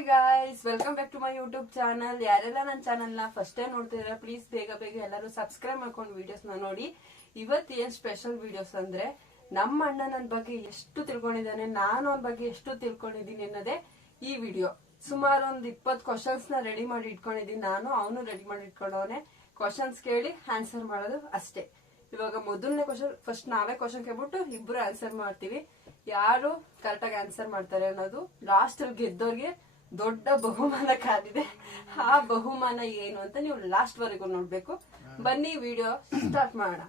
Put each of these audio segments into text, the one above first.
Hi guys, welcome back to my YouTube channel. ಯಾರೆಲ್ಲ ನನ್ನ channel ನ ಫಸ್ಟ್ ಟೈಮ್ ನೋಡ್ತಿದ್ರೆ ಪ್ಲೀಸ್ ಬೇಗ ಎಲ್ಲರೂ ಸಬ್ಸ್ಕ್ರೈಬ್ ಮಾಡ್ಕೊಂಡು ವಿಡಿಯೋಸ್ ನ ನೋಡಿ. ಇವತ್ತು ಏನ್ ಸ್ಪೆಷಲ್ ವಿಡಿಯೋಸ್ ಅಂದ್ರೆ, ನಮ್ಮ ಅಣ್ಣ ನನ್ನ ಬಗ್ಗೆ ಎಷ್ಟು ತಿಳ್ಕೊಂಡಿದ್ದಾನೆ, ನಾನು ಅವನ ಬಗ್ಗೆ ಎಷ್ಟು ತಿಳ್ಕೊಂಡಿದ್ದೀನಿ ಅನ್ನೋದೇ ಈ ವಿಡಿಯೋ. ಸುಮಾರು ಒಂದು 20 ಕ್ವಶನ್ಸ್ ನ ರೆಡಿ ಮಾಡಿ ಇಟ್ಕೊಂಡಿದ್ದೀನಿ ನಾನು, ಅವನು ರೆಡಿ ಮಾಡಿ ಇಟ್ಕೊಂಡವನೆ. ಕ್ವಶನ್ಸ್ ಕೇಳಿ ಆನ್ಸರ್ ಮಾಡೋದು ಅಷ್ಟೇ. ಇವಾಗ ಮೊದಲನೇ ಕ್ವಶನ್ ಫಸ್ಟ್ ನಾವೇ ಕ್ವಶನ್ ಕೇಳ್ಬಿಟ್ಟು ಇಬ್ರು ಆನ್ಸರ್ ಮಾಡ್ತೀವಿ. ಯಾರು ಕರೆಕ್ಟ್ ಆಗಿ ಆನ್ಸರ್ ಮಾಡ್ತಾರೆ ಅನ್ನೋದು ಲಾಸ್ಟ್ ಅಲ್ಲಿ ಗೆದ್ದೋರ್ಗೆ ದೊಡ್ಡ ಬಹುಮಾನ ಕಾದಿದೆ. ಆ ಬಹುಮಾನ ಏನು ಅಂತ ನೀವು ಲಾಸ್ಟ್ ವರೆಗೂ ನೋಡ್ಬೇಕು. ಬನ್ನಿ ವಿಡಿಯೋ ಸ್ಟಾರ್ಟ್ ಮಾಡೋಣ.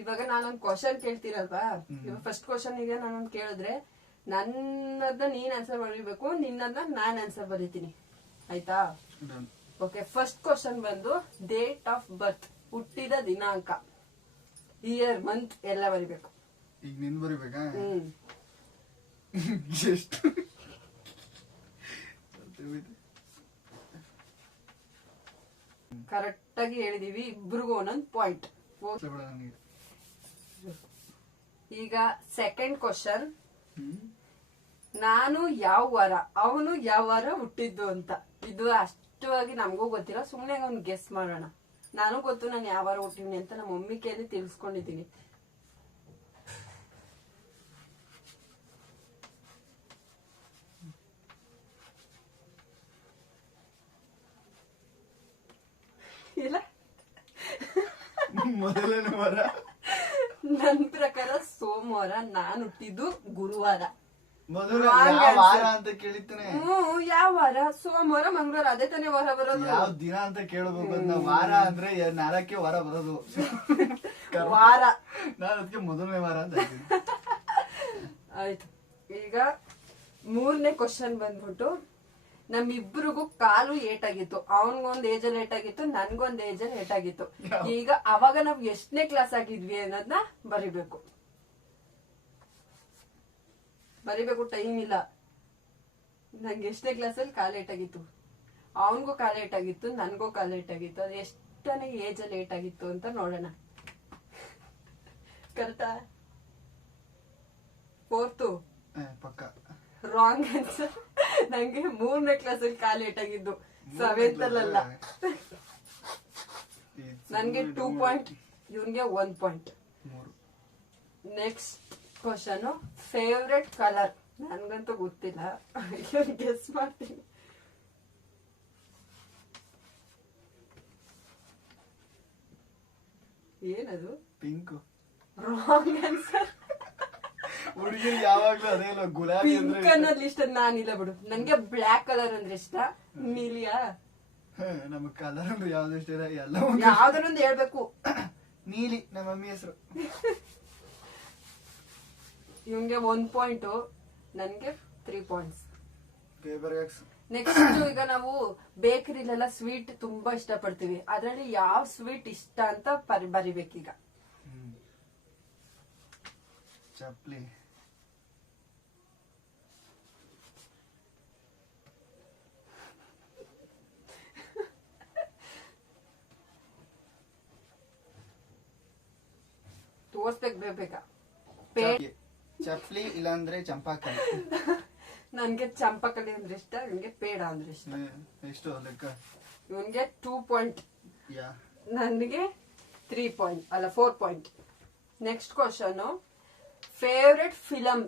ಇವಾಗ ನಾನೊಂದು ಕ್ವಶನ್ ಕೇಳ್ತೀರಲ್ವಾ, ಇವಾಗ ಫಸ್ಟ್ ಕ್ವಶನ್ ಗೆ ನಾನೊಂದು ಕೇಳಿದ್ರೆ ನನ್ನದನ್ನ ನೀನ್ ಆನ್ಸರ್ ಬರೀಬೇಕು, ನಿನ್ನದನ್ನ ನಾನ್ ಆನ್ಸರ್ ಬರೀತೀನಿ. ಆಯ್ತಾ? ಓಕೆ. ಫಸ್ಟ್ ಕ್ವಶನ್ ಬಂದು ಡೇಟ್ ಆಫ್ ಬರ್ತ್, ಹುಟ್ಟಿದ ದಿನಾಂಕ, ಇಯರ್, ಮಂತ್ ಎಲ್ಲ ಬರಿಬೇಕು. ಈಗ ನಿನ್ ಬರಿಬೇಕಾ? ಎಷ್ಟು ಕರೆಕ್ಟ್ ಆಗಿ ಹೇಳಿದೀವಿ, ಇಬ್ರಿಗೂ ಒಂದೊಂದು ಪಾಯಿಂಟ್. ಈಗ ಸೆಕೆಂಡ್ ಕ್ವಶನ್, ನಾನು ಯಾವ ವಾರ, ಅವನು ಯಾವ ವಾರ ಹುಟ್ಟಿದ್ದು ಅಂತ. ಇದು ಅಷ್ಟವಾಗಿ ನಮಗೂ ಗೊತ್ತಿಲ್ಲ, ಸುಮ್ನೆ ಅವ್ನು ಗೆಸ್ ಮಾಡೋಣ. ನಾನು ಗೊತ್ತು ನಾನು ಯಾವ ವಾರ ಹುಟ್ಟಿವ್ನಿ ಅಂತ, ನಮ್ಮ ಮಮ್ಮಿ ಕೈಯಲ್ಲಿ ತಿಳಿಸ್ಕೊಂಡಿದ್ದೀನಿ. ಇಲ್ಲ, ಮೊದಲನೇ ವಾರ ನನ್ ಪ್ರಕಾರ ಸೋಮವಾರ, ನಾನು ಹುಟ್ಟಿದ್ದು ಗುರುವಾರ. ವಾರ ಅಂತ ಕೇಳಿತ್ತೇನೆ. ಯಾವ ವಾರ? ಸೋಮವಾರ, ಮಂಗಳವಾರ, ಅದೇ ತಾನೇ ವಾರ ಬರೋದು. ಯಾವ ದಿನ ಅಂತ ಕೇಳಬೇಕು ಅಂತ. ವಾರ ಅಂದ್ರೆ 4ಕ್ಕೆ ವಾರ ಬರೋದು ವಾರ. ನಾನು ಅದಕ್ಕೆ ಮೊದಲನೇ ವಾರ ಅಂತ ಆಯ್ತು. ಈಗ ಮೂರನೇ ಕ್ವಶನ್ ಬಂದ್ಬಿಟ್ಟು, ನಮ್ಮಿಬ್ರಿಗೂ ಕಾಲು ಏಟಾಗಿತ್ತು. ಅವನ್ಗೊಂದ್ ಏಜ್ ಅಲ್ಲಿ ಏಟಾಗಿತ್ತು, ನನ್ಗೊಂದ್ ಏಜ್ ಅಲ್ಲಿ ಏಟಾಗಿತ್ತು. ಈಗ ಅವಾಗ ನಾವ್ ಎಷ್ಟನೇ ಕ್ಲಾಸ್ ಆಗಿದ್ವಿ ಅನ್ನೋದನ್ನ ಬರಿಬೇಕು. ಟೈಮ್ ಇಲ್ಲ. ನಂಗೆ ಎಷ್ಟನೇ ಕ್ಲಾಸ್ ಅಲ್ಲಿ ಕಾಲು ಏಟಾಗಿತ್ತು, ಅವನ್ಗೂ ಕಾಲು ಏಟಾಗಿತ್ತು, ನನ್ಗೂ ಕಾಲು ಏಟಾಗಿತ್ತು. ಅದು ಎಷ್ಟನೇ ಏಜ್ ಅಲ್ಲಿ ಏಟಾಗಿತ್ತು ಅಂತ ನೋಡೋಣ. ಕರೆಕ್ಟಾ? ಫೋರ್ತು ಪಕ್ಕ ರಾಂಗ್ ಆನ್ಸರ್. ನಂಗೆ 3ನೇ ಕ್ಲಾಸ್ ಅಲ್ಲಿ ಕಾಲು ಏಟಾಗಿದ್ದು, 7th ಅಲ್ಲ. ನನ್ಗೆ 2 ಪಾಯಿಂಟ್, ಇವನ್ಗೆ 1 point. Next question, favourite colour. ನನ್ಗಂತೂ ಗೊತ್ತಿಲ್ಲ, ಗೆಸ್ ಮಾಡ್ತೀನಿ. ಏನದು? ಪಿಂಕ್. Wrong answer. ಹುಡುಗಿರು ಯಾವಾಗ್ಲೂ ಅದೇ ಗುಲಾಬಿ ಪಿಂಕ್ ಅನ್ನೋದು ಇಷ್ಟ ನಾನಿಲ್ಲ ಬಿಡು. ನನ್ಗೆ ಬ್ಲಾಕ್ ಕಲರ್ ಅಂದ್ರೆ ಇಷ್ಟ. ನೀಲಿಯಾ? ನಮ್ ಕಲರ್ ಅಂದ್ರೆ ಯಾವ್ದು ಇಷ್ಟ ಇಲ್ಲ, ಎಲ್ಲ ಯಾವ್ದನ್ನೊಂದು ಹೇಳ್ಬೇಕು. ನೀಲಿ ನಮ್ಮ ಮಮ್ಮಿ ಹೆಸರು. ಇವಂಗೆ 1 ಪಾಯಿಂಟ್, ನನ್ಗೆ 3 ಪಾಯಿಂಟ್ಸ್. ನೆಕ್ಸ್ಟ್, ಈಗ ನಾವು ಬೇಕರಿಲೆಲ್ಲ ಸ್ವೀಟ್ ತುಂಬಾ ಇಷ್ಟ ಪಡ್ತೀವಿ. ಅದ್ರಲ್ಲಿ ಯಾವ ಸ್ವೀಟ್ ಇಷ್ಟ ಅಂತ ಬರಿಬೇಕೀಗ. ಚಪ್ಲಿ. ತೋರ್ಸ್ಬೇಕು, ಬೇಕಾ? ಚಪ್ಲಿ ಇಲ್ಲಾಂದ್ರೆ ಚಂಪಾಕಲಿ. ನನ್ಗೆ ಚಂಪಾಕಲಿ ಅಂದ್ರೆ ಇಷ್ಟ, ಇವನ್ಗೆ ಪೇಡ ಅಂದ್ರೆ ಇಷ್ಟ. ಎಷ್ಟು ಲೆಕ್ಕ? ಇವನ್ಗೆ 2 ಪಾಯಿಂಟ್, ನನಗೆ 3 ಪಾಯಿಂಟ್ ಅಲ್ಲ 4 point. Next question, favourite film.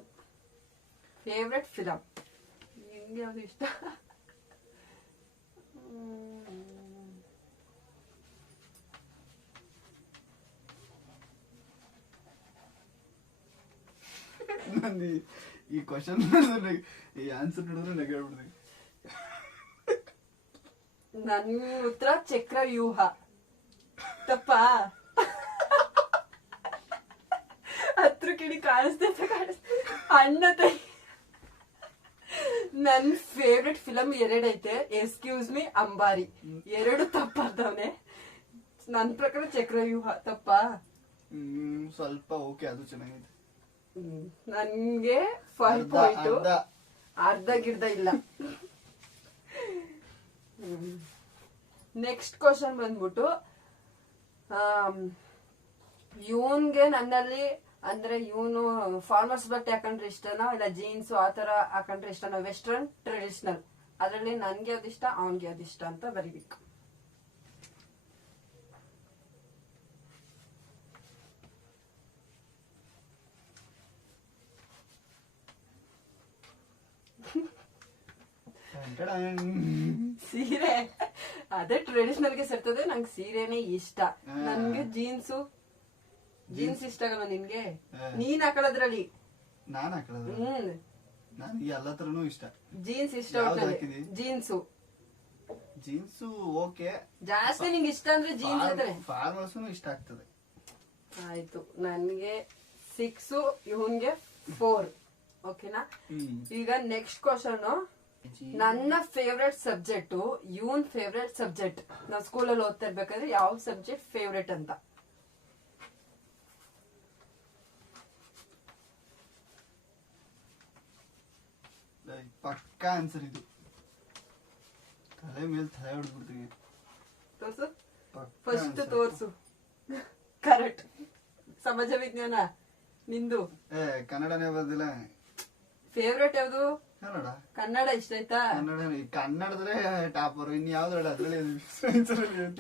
ನಿಮ್ಗೆ ಯಾವ್ದು ಇಷ್ಟ? ನಂದು ಈ ಕ್ವಶನ್ ಈ ಆನ್ಸರ್ ನೋಡಿದ್ರೆ ನೆಗಾಡ್ಬಿಡ್ತೀನಿ. ನನ್ನ ಉತ್ತರ ಚಕ್ರವ್ಯೂಹ. ತಪ್ಪ? ಹತ್ರ ಕಿಡಿ ಕಾಣಿಸ್ತೈತೆ. ಅಣ್ಣ ತಾಯಿ. ನನ್ ಫೇವ್ರೆಟ್ ಫಿಲಮ್ 2 ಐತೆ. ಎಕ್ಸ್ಕ್ಯೂಸ್ ಮಿ, ಅಂಬಾರಿ. 2 ತಪ್ಪಾದವನೆ. ನನ್ ಪ್ರಕಾರ ಚಕ್ರವ್ಯೂಹ. ತಪ್ಪ? ಸ್ವಲ್ಪ ಓಕೆ, ಅದು ಚೆನ್ನಾಗಿದೆ. ನನ್ಗೆ 5 ಪಾಯಿಂಟ್. ಅರ್ಧ ಗಿರ್ದ ಇಲ್ಲ. ನೆಕ್ಸ್ಟ್ ಕ್ವಶನ್ ಬಂದ್ಬಿಟ್ಟು, ಇವನ್ಗೆ ನನ್ನಲ್ಲಿ ಅಂದ್ರೆ ಇವನು ಫಾರ್ಮರ್ಸ್ ಬಟ್ಟೆ ಹಾಕೊಂಡ್ರೆ ಇಷ್ಟನೋ ಇಲ್ಲ ಜೀನ್ಸ್ ಆತರ ಹಾಕೊಂಡ್ರೆ ಇಷ್ಟನೋ, ವೆಸ್ಟರ್ನ್ ಟ್ರೆಡಿಷನಲ್ ಅದ್ರಲ್ಲಿ ನನ್ಗೆ ಯಾವ್ದಿಷ್ಟ ಅವನ್ಗೆ ಯಾವ್ದಿಷ್ಟ ಅಂತ ಬರಿಬೇಕು. ಸೀರೆ ಅದೇ ಟ್ರೆಡಿಷನಲ್ ಗೆ ಸೇರ್ತದೆ. ನಂಗೆ ಸೀರೆನೇ ಇಷ್ಟ. ನನ್ಗೆ ಜೀನ್ಸ್ ಇಷ್ಟ ಆಗಲ್ಲ ನಿನ್ಗೆ? ನೀನ್ ಹಾಕೊಳ್ಳೋದ್ರಲ್ಲಿ ನಾನ್ ಹಾಕೊಳ್ಳೋದು ನನ್ಗೆ ಎಲ್ಲ ತರನು ಇಷ್ಟ. ಜೀನ್ಸ್ ಇಷ್ಟ. ಜೀನ್ಸು ಓಕೆ, ಜಾಸ್ತಿ ನಿಂಗೆ ಇಷ್ಟ ಅಂದ್ರೆ ಜೀನ್ಸ್. ಫಾರ್ಮಲ್ಸ್ ಇಷ್ಟ ಆಗ್ತದೆ. ಆಯ್ತು, ನನ್ಗೆ 6, ಇವನ್ಗೆ 4. ಓಕೆನಾ? ಈಗ ನೆಕ್ಸ್ಟ್ ಕ್ವಶನ್. ನನ್ನ ಫೇವ್ರೆಟ್ ಸಬ್ಜೆಕ್ಟ್, ಇವನ್ ಫೇವ್ರೆಟ್ ಸಬ್ಜೆಕ್ಟ್. ನಾವ್ ಸ್ಕೂಲಲ್ಲಿ ಓದ್ತಾ ಇರ್ಬೇಕಾದ್ರೆ ಯಾವ ಸಬ್ಜೆಕ್ಟ್ ಫೇವ್ರೆಟ್ ಅಂತ. ಪಕ್ಕ ಆನ್ಸರ್ ಇದು. ತಲೆ ಮೇಲೆ ತಲೆ ಹೊಡ್ಬಿಡ್ತೀವಿ. ತೋರ್ಸು, ಫಸ್ಟ್ ತೋರ್ಸು. ಕರೆಕ್ಟ್. ಸಮಾಜ ವಿಜ್ಞಾನ ನಿಂದು. ಕನ್ನಡನೇ ಬರ್ದಿಲ್ಲ. ಫೇವ್ರೆಟ್ ಯಾವ್ದು? ಕನ್ನಡ ಇಷ್ಟ ಆಯ್ತಾ? ಕನ್ನಡದ್ರೆ ಟಾಪರ್. ಇನ್ ಯಾವ್ದು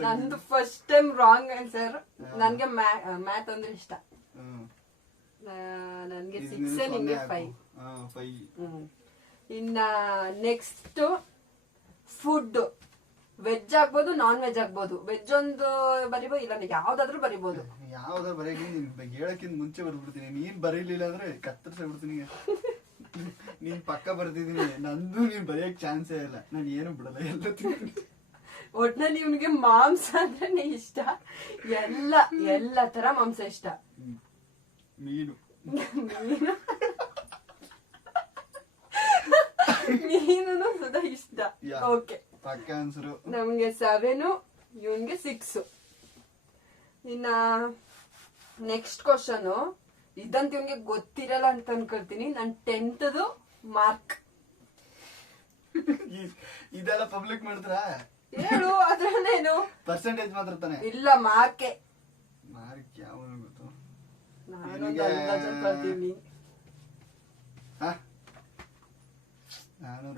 ನಂದು ಫಸ್ಟ್ ಟೈಮ್ ರಾಂಗ್ ಆನ್ಸರ್. ನನ್ಗೆ ಮ್ಯಾಥ್ ಅಂದ್ರೆ ಇಷ್ಟ. ನನ್ಗೆ 6, ನಿಂಗೆ 5. ಇನ್ನ ನೆಕ್ಸ್ಟ್ ಫುಡ್. ವೆಜ್ ಆಗ್ಬೋದು, ನಾನ್ ವೆಜ್ ಆಗ್ಬೋದು. ವೆಜ್ ಒಂದು ಬರಿಬೋದು, ಇಲ್ಲ ಯಾವ್ದಾದ್ರು ಬರಿಬೋದು. ಯಾವ್ದಾದ್ರು ಬರೀಲಿ. ಹೇಳಕ್ಕಿಂತ ಮುಂಚೆ ಬರ್ಬಿಡ್ತೀನಿ. ನೀನ್ ಬರೀಲಿಲ್ಲ ಅಂದ್ರೆ ಕತ್ತರಿಸ್ಬಿಡ್ತೀನಿ. ನೀನ್ ಪಕ್ಕ ಬರ್ತಿದೀನಿ. ನಂದು ನೀನ್ ಬರೆಯಕ್ ಚಾನ್ಸೇ ಇಲ್ಲ. ನಾನು ಏನು ಬಿಡಲ್ಲ, ಎಲ್ಲ ತಿಂತೀನಿ. ಒಟ್ನಲ್ಲಿ ಇವ್ನಿಗೆ ಮಾಂಸ ಅಂದ್ರೆ ಇಷ್ಟ. ಎಲ್ಲ ತರ ಮಾಂಸ ಇಷ್ಟ. ಮೀನು ಮೀನು ಸುಧಾ ಇಷ್ಟ. ಓಕೆ, ಪಕ್ಕ ಆನ್ಸರು. ನಮ್ಗೆ 7, ಇವನ್ಗೆ 6. ಇನ್ನ ನೆಕ್ಸ್ಟ್ ಕ್ವಶನ್. ಇದಂತ ಇವ್ನಿಗೆ ಗೊತ್ತಿರಲ್ಲ ಅಂತ ಅನ್ಕೊಳ್ತೀನಿ. ನನ್ 10th ಮಾರ್ಕ್. ಇದೆಲ್ಲ ಪಬ್ಲಿಕ್ ಮಾಡ್ತಾರ? ಹೇಳು, ಅದ್ರಲ್ಲೇನು? ಪರ್ಸೆಂಟೇಜ್ ಮಾತ್ರ ತಾನೆ? ಇಲ್ಲ, ಮಾರ್ಕ್ ಯಾವ ಗೊತ್ತು.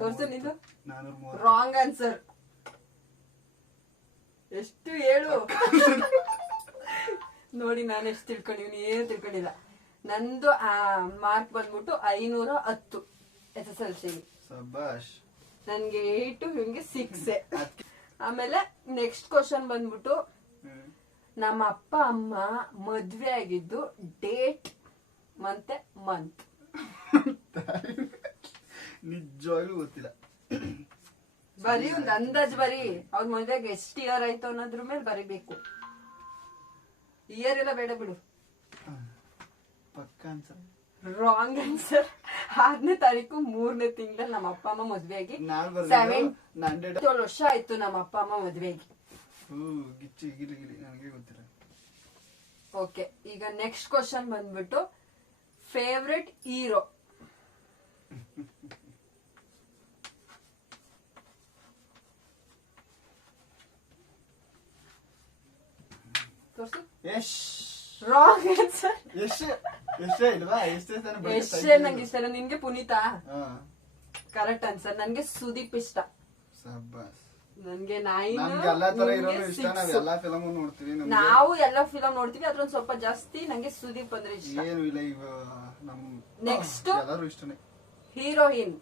ತೋರ್ಸು ನಿಂದು. Wrong answer. ಎಷ್ಟು ಹೇಳು. ನೋಡಿ, ನಾನು ಎಷ್ಟು ತಿಳ್ಕೊಂಡಿವ್ನಿ, ಏನು ತಿಳ್ಕೊಂಡಿಲ್ಲ. ನಂದು ಮಾರ್ಕ್ ಬಂದ್ಬಿಟ್ಟು 510 SSLC. ನನ್ಗೆ 8, ಇವನ್ಗೆ 6. ಆಮೇಲೆ ನೆಕ್ಸ್ಟ್ ಕ್ವಶನ್ ಬಂದ್ಬಿಟ್ಟು, ನಮ್ಮ ಅಪ್ಪ ಅಮ್ಮ ಮದ್ವೆ ಆಗಿದ್ದು ಡೇಟ್ ಮತ್ತೆ ಮಂತ್. ನಿಜವಾಗ್ಲೂ ಗೊತ್ತಿಲ್ಲ. ಬರೀ ಒಂದ್ ಅಂದಾಜ್ ಬರೀ. ಅವ್ರ ಮದ್ವೆಗೆ ಎಷ್ಟು ಇಯರ್ ಆಯ್ತು ಅನ್ನೋದ್ರ ಮೇಲೆ ಬರಿಬೇಕು. ಇಯರ್ ಎಲ್ಲ ಬೇಡ ಬಿಡು. ಪಕ್ಕ ಆನ್ಸರ್. Wrong answer. 6ನೇ ತಾರೀಕು 3ನೇ ತಿಂಗಳಲ್ಲಿ ನಮ್ಮ ಅಪ್ಪ ಅಮ್ಮ ಮದ್ವೆ ಆಗಿ 7 ವರ್ಷ ಆಯ್ತು ನಮ್ಮ ಅಪ್ಪ ಅಮ್ಮ ಮದ್ವೆ ಆಗಿ. ನನಗೆ ಗೊತ್ತಿಲ್ಲ. ಓಕೆ, ಈಗ ನೆಕ್ಸ್ಟ್ ಕ್ವಶನ್ ಬಂದ್ಬಿಟ್ಟು ಫೇವ್ರೆಟ್ ಹೀರೋ. ತೋರ್ಸು. Wrong answer. ನಂಗೆ ಇಷ್ಟ. ನಿನ್ಗೆ ಪುನೀತಾ? Correct answer. ನನ್ಗೆ ಸುದೀಪ್ ಇಷ್ಟ. ನನ್ಗೆ 9. ನಾವು ಎಲ್ಲಾ ಫಿಲಂ ನೋಡ್ತೀವಿ, ಅದ್ರೊಂದ್ ಸ್ವಲ್ಪ ಜಾಸ್ತಿ ನಂಗೆ ಸುದೀಪ್ ಅಂದ್ರೆ ಇಷ್ಟ. Next heroine.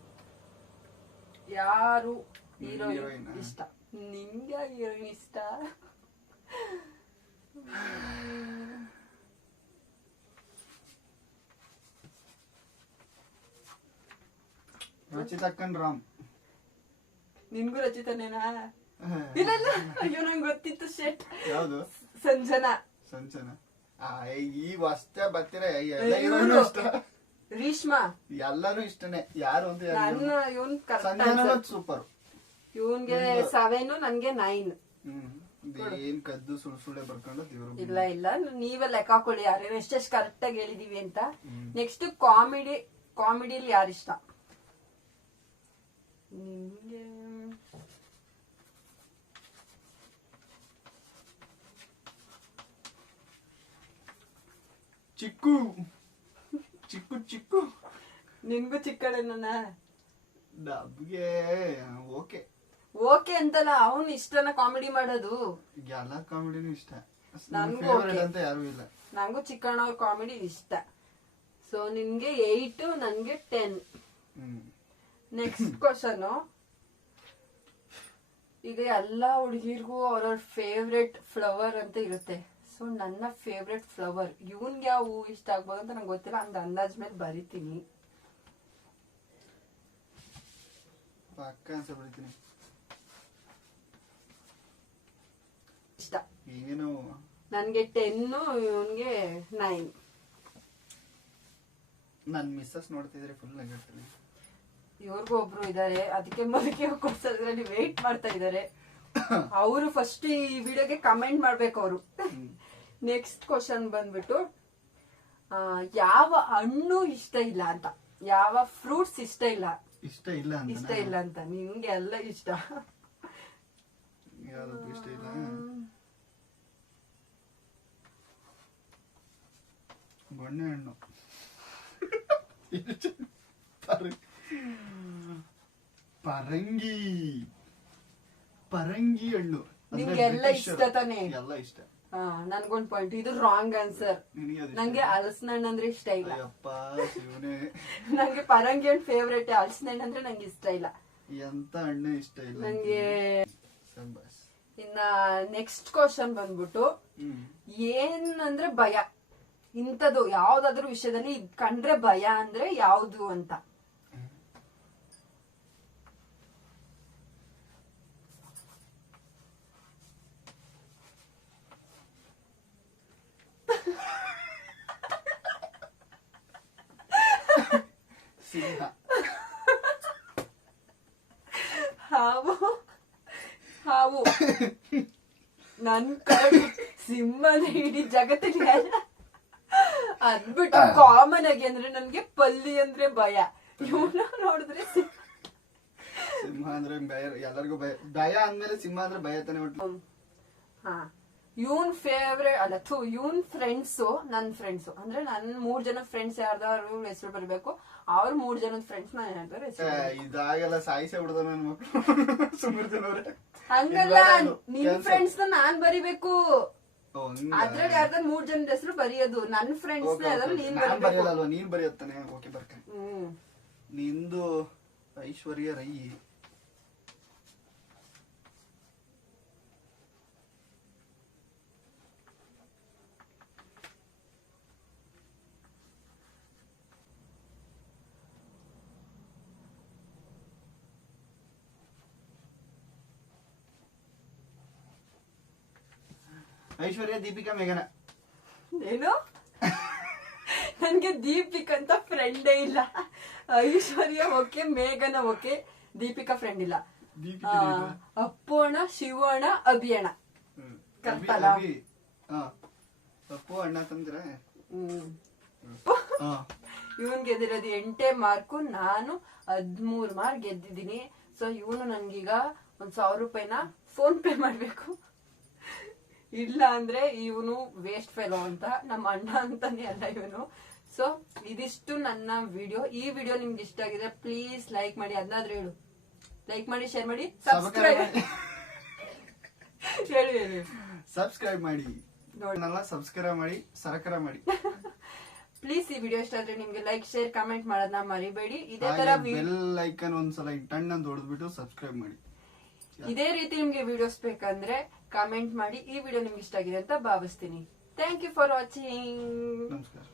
ಯಾರು ಹೀರೋಯಿನ್ ಇಷ್ಟ? ನಿಂಗೆ ಹೀರೋಯಿನ್ ಇಷ್ಟ? ರಚಿತಕ್ಕನ್ ರಾಮ್. ನಿನ್ಗೂ ರಚಿತನೇನಾ? ಇಲ್ಲ ಇಲ್ಲ, ಅಯ್ಯೋ ನಂಗೆ ಗೊತ್ತಿತ್ತು. ಶೆಟ್. ಯಾವ್ದು? ಸಂಜನಾ. ಈ ವಸ್ತ ಬರ್ತೀರ. ರೀಶ್ಮಾ. ಎಲ್ಲರೂ ಇಷ್ಟನೇ. ಯಾರು ಅಂತ ಸೂಪರ್. ಇವನ್ಗೆ 7, ನನ್ಗೆ 9. ಏನ್ ಕದ್ದು ಸುಳ್ಳೆ ಬರ್ಕೊಂಡು ಇಲ್ಲ ಇಲ್ಲ, ನೀವೇ ಲೆಕ್ಕ ಹಾಕೊಳ್ಳಿ ಯಾರೇನು ಎಷ್ಟೆಷ್ಟು ಕರೆಕ್ಟ್ ಆಗಿ ಹೇಳಿದೀವಿ ಅಂತ. ನೆಕ್ಸ್ಟ್ ಕಾಮಿಡಿಲಿ ಯಾರಿಷ್ಟ? ನಿಮ್ಗೆ ಚಿಕ್ಕು ಚಿಕ್ಕು ಚಿಕ್ಕು. ನಿನ್ಗೂ ಚಿಕ್ಕಡೇನ? ನಮ್ಗೆ ಓಕೆ ಓಕೆ ಅಂತಲ್ಲ, ಅವನ್ ಇಷ್ಟನ ಕಾಮಿಡಿ ಮಾಡೋದು. ಎಲ್ಲ ಕಾಮಿಡಿನೂ ಇಷ್ಟ. ನನ್ಗೂ ಫೇವರೇಟ್ okay. ಅಂತ ಯಾರು ಇಲ್ಲ. ನಂಗೂ ಚಿಕ್ಕಣ್ಣ ಅವ್ರ ಕಾಮಿಡಿ ಇಷ್ಟ. ಸೊ ನಿನ್ಗೆ 8, ನನ್ಗೆ 10. Next question. ಈಗ ಎಲ್ಲಾ ಹುಡುಗಿರ್ಗೂ ಅವ್ರವ್ರ ಫೇವ್ರೆಟ್ ಫ್ಲವರ್ ಅಂತ ಇರುತ್ತೆ. ಸೊ ನನ್ನ ಫೇವ್ರೆಟ್ ಫ್ಲವರ್, ಇವನ್ಗೆ ಯಾವ ಹೂ ಇಷ್ಟ ಆಗ್ಬೋದು ಅಂತ ನಂಗೆ ಗೊತ್ತಿಲ್ಲ, ಅಂದ್ ಅಂದಾಜ್ ಮೇಲೆ ಬರಿತೀನಿ. ಪಕ್ಕ ಅನ್ಸ ಬರೀತೀನಿ ಇಷ್ಟ. ಏನು ನನ್ಗೆ 10, ಇವನ್ಗೆ 9. ನನ್ ಮಿಸ್ಸಸ್ ನೋಡ್ತಿದ್ರೆ ಫುಲ್ ನಗಿರ್ತೀನಿ. ಇವ್ರಿಗೂ ಒಬ್ರು ಇದಾರೆ, ಅದಕ್ಕೆ ಮಲ್ಕೆ ಕೊಡ್ಸೋದ್ರಲ್ಲಿ ವೇಟ್ ಮಾಡ್ತಾ ಇದಾರೆ. ಅವರು ಫಸ್ಟ್ ಈ ವಿಡಿಯೋಗೆ ಕಮೆಂಟ್ ಮಾಡ್ಬೇಕು ಅವರು. ನೆಕ್ಸ್ಟ್ ಕ್ವಶನ್ ಬಂದ್ಬಿಟ್ಟು, ಯಾವ ಹಣ್ಣು ಇಷ್ಟ ಇಲ್ಲ ಅಂತ, ಯಾವ ಫ್ರೂಟ್ಸ್ ಇಷ್ಟ ಇಲ್ಲ ಅಂತ. ನಿಮ್ಗೆ ಎಲ್ಲ ಇಷ್ಟ. ಯಾವ್ದು ಇಷ್ಟ ಇಲ್ಲ? ಬಣ್ಣೆ ಹಣ್ಣು, ಪರಂಗಿ ಹಣ್ಣು ನಿಮ್ಗೆ ಎಲ್ಲ ಇಷ್ಟ ತಾನೆ? ಎಲ್ಲ ಇಷ್ಟ. ನನ್ಗೊಂದ್ ಪಾಯಿಂಟ್, ಇದು ರಾಂಗ್ ಆನ್ಸರ್. ನಂಗೆ ಹಲಸಿನ ಹಣ್ಣು ಅಂದ್ರೆ ಇಷ್ಟ ಇಲ್ಲ. ನಂಗೆ ಪರಂಗಿ ಹಣ್ಣು ಫೇವ್ರೇಟ್, ಹಲಸಿನ ಹಣ್ಣು ಅಂದ್ರೆ ನಂಗೆ ಇಷ್ಟ ಇಲ್ಲ. ಎಂತ ಹಣ್ಣು ಇಷ್ಟ ಇಲ್ಲ ನಂಗೆ. ಇನ್ನ ನೆಕ್ಸ್ಟ್ ಕ್ವಶನ್ ಬಂದ್ಬಿಟ್ಟು, ಏನಂದ್ರೆ ಭಯ, ಇಂಥದ್ದು ಯಾವ್ದಾದ್ರು ವಿಷಯದಲ್ಲಿ ಕಂಡ್ರೆ ಭಯ ಅಂದ್ರೆ ಯಾವ್ದು ಅಂತ. ಸಿಂಹ. ಹಾವು ನನ್ ಕಡೆ ಸಿಂಹನ ಇಡೀ ಜಗತ್ತಿಗೆ ಅದ್ಬಿಟ್ಟು ಕಾಮನ್ ಆಗಿ ಅಂದ್ರೆ ನನ್ಗೆ ಪಲ್ಲಿ ಅಂದ್ರೆ ಭಯ. ಇವನ್ನ ನೋಡಿದ್ರೆ ಸಿಂಹ ಅಂದ್ರೆ ಭಯ, ಎಲ್ಲರಿಗೂ ಭಯ ಅಂದ್ಮೇಲೆ ಸಿಂಹ ಅಂದ್ರೆ ಭಯ ತಾನೆ. ಒಟ್ಟು ಇವನ್ ಫೇವ್ರೇಟ್ ಅಲ್ಲ, ಇವನ್ ಫ್ರೆಂಡ್ಸು, ನನ್ ಫ್ರೆಂಡ್ಸು ಅಂದ್ರೆ ನನ್ 3 ಜನ ಫ್ರೆಂಡ್ಸ್ ಯಾರ್ದಾರು ಹೆಸರು ಬರ್ಬೇಕು, ಅವ್ರ 3 ಜನದ ಫ್ರೆಂಡ್ಸ್ ನಾನು ಯಾರ್ದಾರು ಹೆಸರು. ಇದಾಗೆಲ್ಲ ಸಾಯಿಸೇ ಬಿಡ್ದ ನನ್ ಮಕ್ಳು ಸುಮಿರ್ತಿನವ್ರೆ. ಹಂಗಲ್ಲ, ನಿನ್ ಫ್ರೆಂಡ್ಸ್ ನಾನ್ ಬರಿಬೇಕು, ಅದ್ರಲ್ಲಿ ಯಾರ್ದಾರು 3 ಜನದ ಹೆಸರು ಬರೆಯೋದು. ನನ್ ಫ್ರೆಂಡ್ಸ್ ನೀನ್ ಬರೆಯಲ್ಲ, ನೀನ್ ಬರೆಯತ್ತಾನೆ. ಓಕೆ ಬರ್ತೀನಿ. ನಿಂದು ಐಶ್ವರ್ಯ ರೈ. ಐಶ್ವರ್ಯ, ದೀಪಿಕಾ, ಮೇಘನ. ಏನು? ನನ್ಗೆ ದೀಪಿಕಾ ಅಂತ ಫ್ರೆಂಡೇ ಇಲ್ಲ. ಐಶ್ವರ್ಯ ಓಕೆ, ಮೇಘನ ಓಕೆ, ದೀಪಿಕಾ ಫ್ರೆಂಡ್ ಇಲ್ಲ. ಅಪ್ಪೋಣ, ಶಿವಣ್ಣ, ಅಭಿಯಣ್ಣ. ಅಪ್ಪು ಅಣ್ಣ ತಂದ್ರೆ ಇವನ್ ಗೆದ್ದಿರೋದು 8 ಮಾರ್ಕು, ನಾನು 13 ಮಾರ್ಕ್ ಗೆದ್ದಿದ್ದೀನಿ. ಸೊ ಇವನು ನನ್ಗೀಗ 1,000 ರೂಪಾಯಿನ ಫೋನ್ ಪೇ ಮಾಡ್ಬೇಕು. ಇಲ್ಲ ಅಂದ್ರೆ ಇವನು ವೇಸ್ಟ್ ಫೆಲೋ ಅಂತ, ನಮ್ಮ ಅಣ್ಣ ಅಂತಾನೆ ಅಲ್ಲ ಇವನು. ಸೊ ಇದಿಷ್ಟು ನನ್ನ ವಿಡಿಯೋ. ಈ ವಿಡಿಯೋ ನಿಮ್ಗೆ ಇಷ್ಟ ಆಗಿದೆ ಪ್ಲೀಸ್ ಲೈಕ್ ಮಾಡಿ. ಅದನ್ನಾದ್ರೂ ಹೇಳು, ಲೈಕ್ ಮಾಡಿ, ಶೇರ್ ಮಾಡಿ, ಸಬ್ಸ್ಕ್ರೈಬ್ ಹೇಳಿ. ಸಬ್ಸ್ಕ್ರೈಬ್ ಮಾಡಿ, ನೋಡಲ್ಲ ಸಬ್ಸ್ಕ್ರೈಬ್ ಮಾಡಿ, ಸರಕರ ಮಾಡಿ. ಪ್ಲೀಸ್ ಈ ವಿಡಿಯೋ ಇಷ್ಟ ಆದ್ರೆ ನಿಮ್ಗೆ ಲೈಕ್, ಶೇರ್, ಕಮೆಂಟ್ ಮಾಡೋದನ್ನ ಮರಿಬೇಡಿ. ಇದೇ ತರ ಬೆಲ್ ಐಕನ್ ಒಂದ್ಸಲ ಟಣ್ ಅಂತ ಹೊಡೆದ್ಬಿಟ್ಟು ಸಬ್ಸ್ಕ್ರೈಬ್ ಮಾಡಿ. ಇದೇ ರೀತಿ ನಿಮ್ಗೆ ವಿಡಿಯೋಸ್ ಬೇಕಂದ್ರೆ ಕಮೆಂಟ್ ಮಾಡಿ. ಈ ವಿಡಿಯೋ ನಿಮ್ಗೆ ಇಷ್ಟ ಆಗಿದೆ ಅಂತ ಭಾವಿಸ್ತೀನಿ. Thank you for watching. ನಮಸ್ಕಾರ.